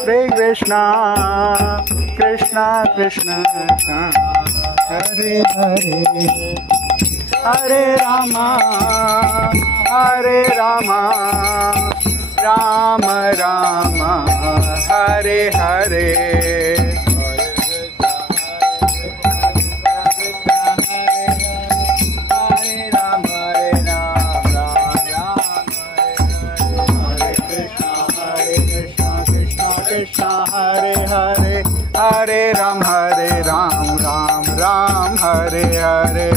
Hare Krishna, Krishna Krishna, Hare Hare, Hare Rama, Hare Rama, Rama Rama, Hare Hare. Hare Hare, Hare Ram, Ram Ram, Hare Hare.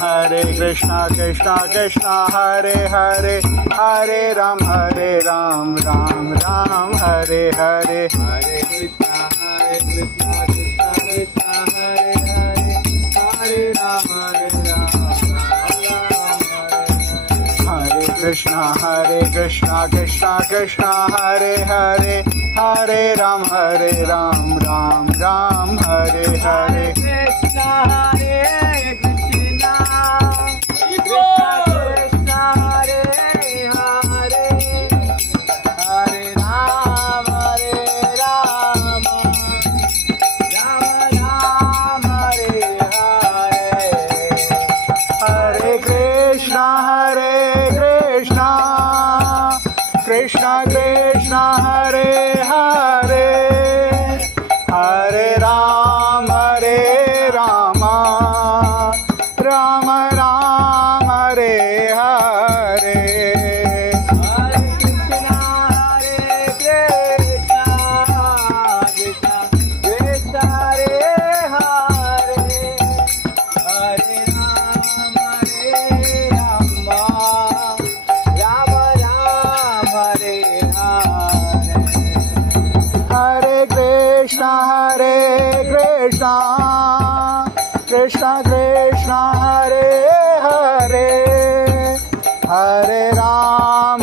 Hare Krishna, Krishna Krishna, Hare Hare, Hare Ram, Ram Hare Hare. Hare Krishna, Krishna Krishna, Hare Hare, Hare Ram, Ram Hare Hare. Hare Krishna, Krishna Krishna, Hare Hare, Hare Ram, Hare Krishna, Krishna Krishna, Hare Hare, Hare Ram, Ram Hare Hare. Krishna, Hare Krishna, Krishna Krishna, Hare Hare, Hare Ram, Ram Hare Hare. Hare Krishna, Krishna Krishna, Hare Hare, Hare Ram, Ram Hare Hare. Hare Krishna, Krishna Krishna, Krishna Hare Hare, Hare Ram,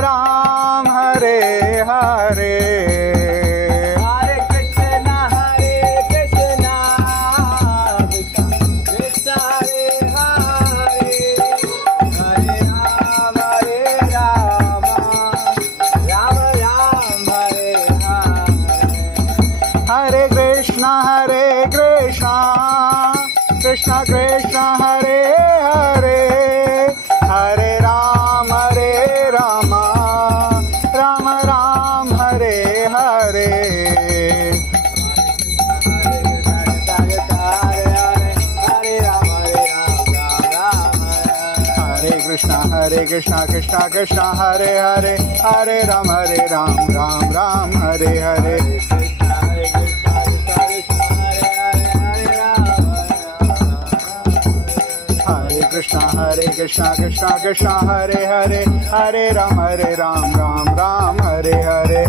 Ram Hare Hare. Hare Krishna, Krishna Krishna, Hare Hare, Hare Ram, Ram Hare Hare. Hare Krishna, Krishna Krishna, Hare Hare, Hare Ram, Ram Hare Hare. Hare Krishna, Krishna Krishna, Hare Hare, Hare Ram, Ram Hare Hare. Hare Krishna, Krishna Krishna, Hare Hare, Hare Ram, Ram Hare Hare.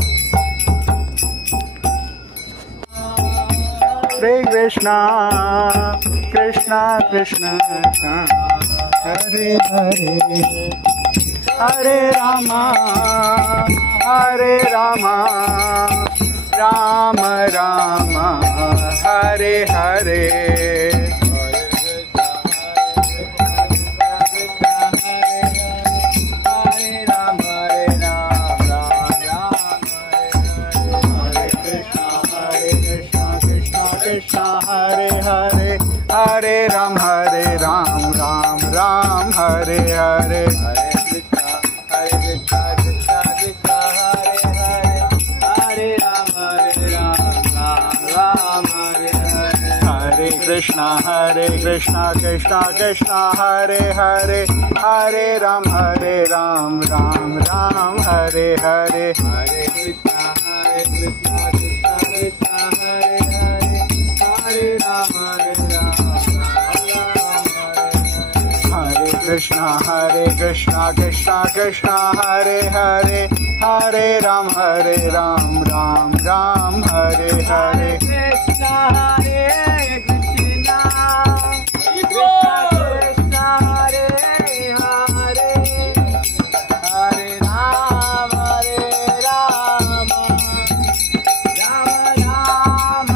Krishna, Krishna Krishna, Hare Hare, Hare Ram, Ram Hare Hare. Hare Krishna, Krishna Krishna, Hare Hare, Hare Rama, Ram Rama, Hare Hare. Hare Hare, Hare Ram, Ram Hare Hare. Hare Krishna, Krishna Krishna, Hare Hare, Hare Ram, Ram Hare Hare. Hare Krishna, Krishna Krishna, Hare Hare, Hare Ram, Ram Hare Hare. Hare Krishna, Krishna Krishna, Hare Hare, Hare Ram, Hare Krishna, Krishna Hare Hare, Hare Ram, Ram Hare Hare. Krishna, Krishna Krishna, Hare Hare, Hare Ram, Ram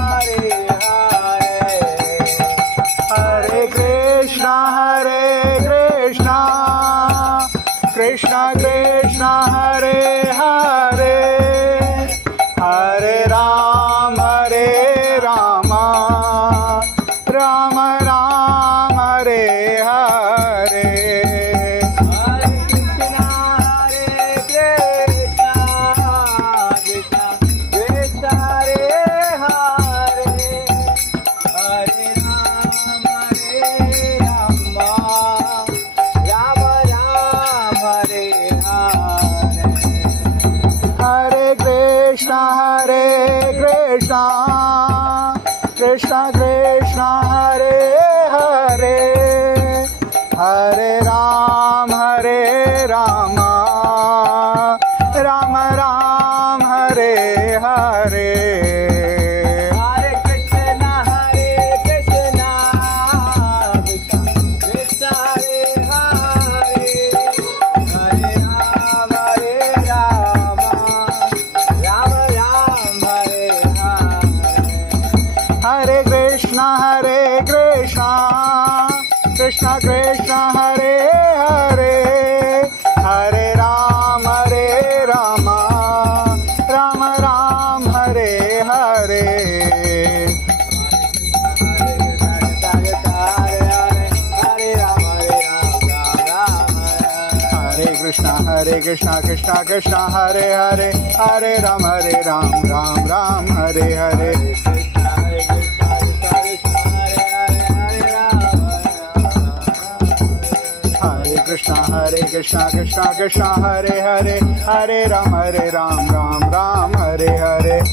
Krishna Krishna Krishna Hare Hare Hare Ram Rama Ram Hare Hare Hare Krishna Krishna Krishna Hare Hare Hare Rama Rama Ram Hare Hare Hare Krishna Krishna Krishna Hare Hare Hare Ram Rama Ram Hare Hare Hare Krishna Krishna Krishna Hare Hare Hare Ram Ram Hare Hare Hare Krishna Krishna Krishna Hare Hare Hare Ram Ram Ram Hare Hare